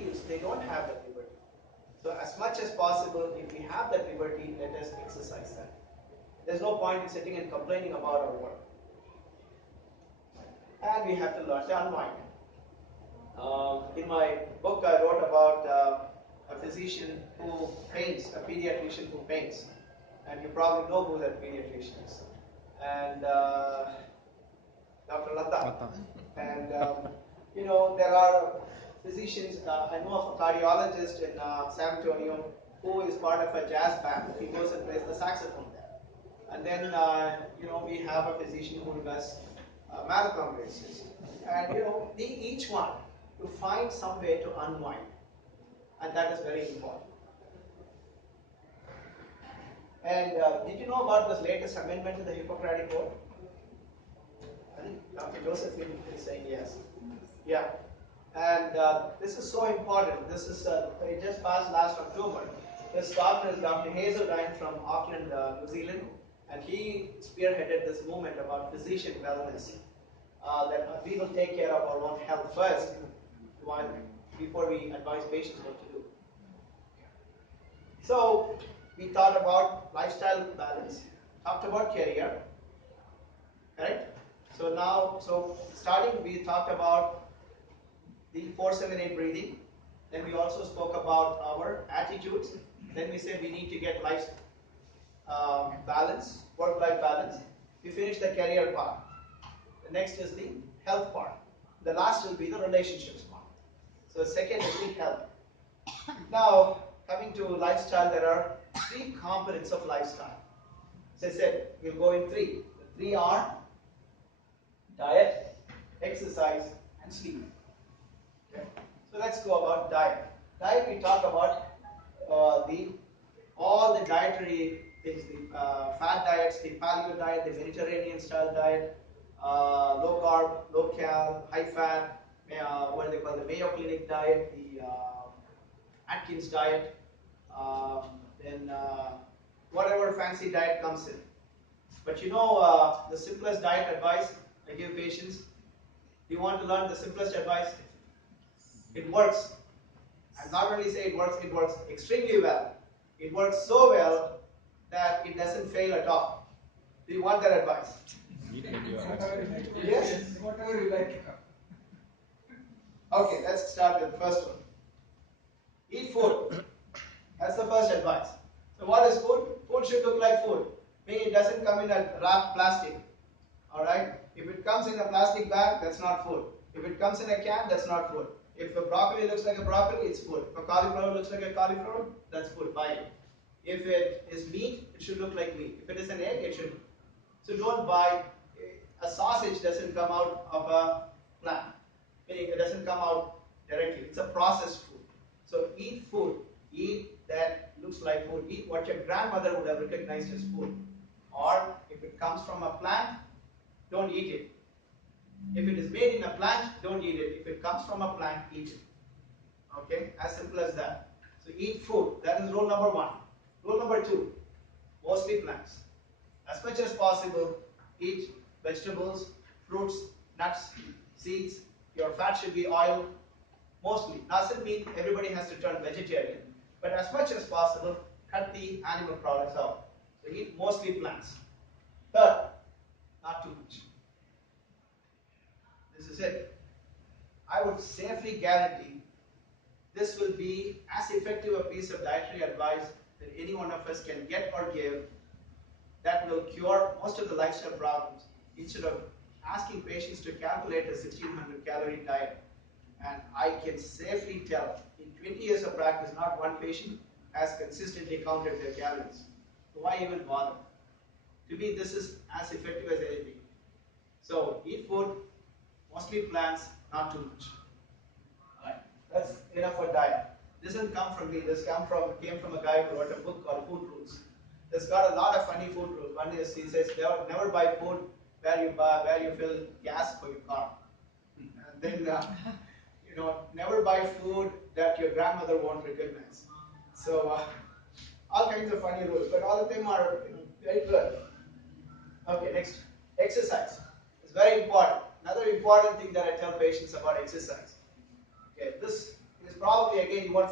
fields, they don't have that liberty. So as much as possible, if we have that liberty, let us exercise that. There's no point in sitting and complaining about our work. And we have to learn to unwind. In my book, I wrote about a physician who paints, a pediatrician who paints. And you probably know who that pediatrician is. And Dr. Lata. And there are physicians. I know of a cardiologist in San Antonio who is part of a jazz band. He goes and plays the saxophone there. And then we have a physician who does marathon races. And each one to find some way to unwind, and that is very important. And did you know about this latest amendment to the Hippocratic Oath? I think Dr. Josephine is saying yes. Yeah. And this is so important. This is it just passed last October. This doctor is Dr. Hazeldine from Auckland, New Zealand, and he spearheaded this movement about physician wellness. That we will take care of our own health first, before we advise patients what to do. So we thought about lifestyle balance, talked about career, correct? So starting, we talked about the 478 breathing. Then we also spoke about our attitudes. Then we said we need to get life balance, work-life balance. We finished the career part. The next is the health part. The last will be the relationships part. So second is the health. Now, coming to lifestyle, there are 3 components of lifestyle. As I said, we'll go in 3. The 3 are diet, exercise, and sleep. Okay. So let's go about diet. Diet, we talk about all the dietary things, the fat diets, the paleo diet, the Mediterranean style diet, low carb, low cal, high fat, what they call the Mayo Clinic diet, the Atkins diet, then whatever fancy diet comes in. But the simplest diet advice I give patients, you want to learn the simplest advice? It works. And not only say it works extremely well. It works so well that it doesn't fail at all. Do you want that advice? Yes? Whatever you like. Okay, let's start with the first one. Eat food. That's the first advice. So what is food? Food should look like food. Meaning it doesn't come in a wrapped plastic. Alright? If it comes in a plastic bag, that's not food. If it comes in a can, that's not food. If a broccoli looks like a broccoli, it's food. If a cauliflower looks like a cauliflower, that's food. Buy it. If it is meat, it should look like meat. If it is an egg, it should. So don't buy. A sausage doesn't come out of a plant. Meaning it doesn't come out directly. It's a processed food. So eat food. Eat that looks like food. Eat what your grandmother would have recognized as food. Or if it comes from a plant, don't eat it. If it is made in a plant, don't eat it. If it comes from a plant, eat it. Okay? As simple as that. So eat food. That is rule number 1. Rule number 2, mostly plants. As much as possible, eat vegetables, fruits, nuts, seeds. Your fat should be oil. Mostly. Doesn't mean everybody has to turn vegetarian. But as much as possible, cut the animal products out. So eat mostly plants. Third, not too much. This is it. I would safely guarantee this will be as effective a piece of dietary advice that any one of us can get or give that will cure most of the lifestyle problems instead of asking patients to calculate a 1600 calorie diet. And I can safely tell, in 20 years of practice, not one patient has consistently counted their calories. So why even bother? To me, this is as effective as anything. So eat food, mostly plants, not too much. Alright, that's enough for diet. This doesn't come from me. This came from a guy who wrote a book called Food Rules. It's got a lot of funny food rules. One is he says never buy food where you fill gas for your car. And then never buy food that your grandmother won't recognize. So all kinds of funny rules, but all of them are very good. Okay, next, exercise. It's very important. Another important thing that I tell patients about exercise. Okay, this is probably again you want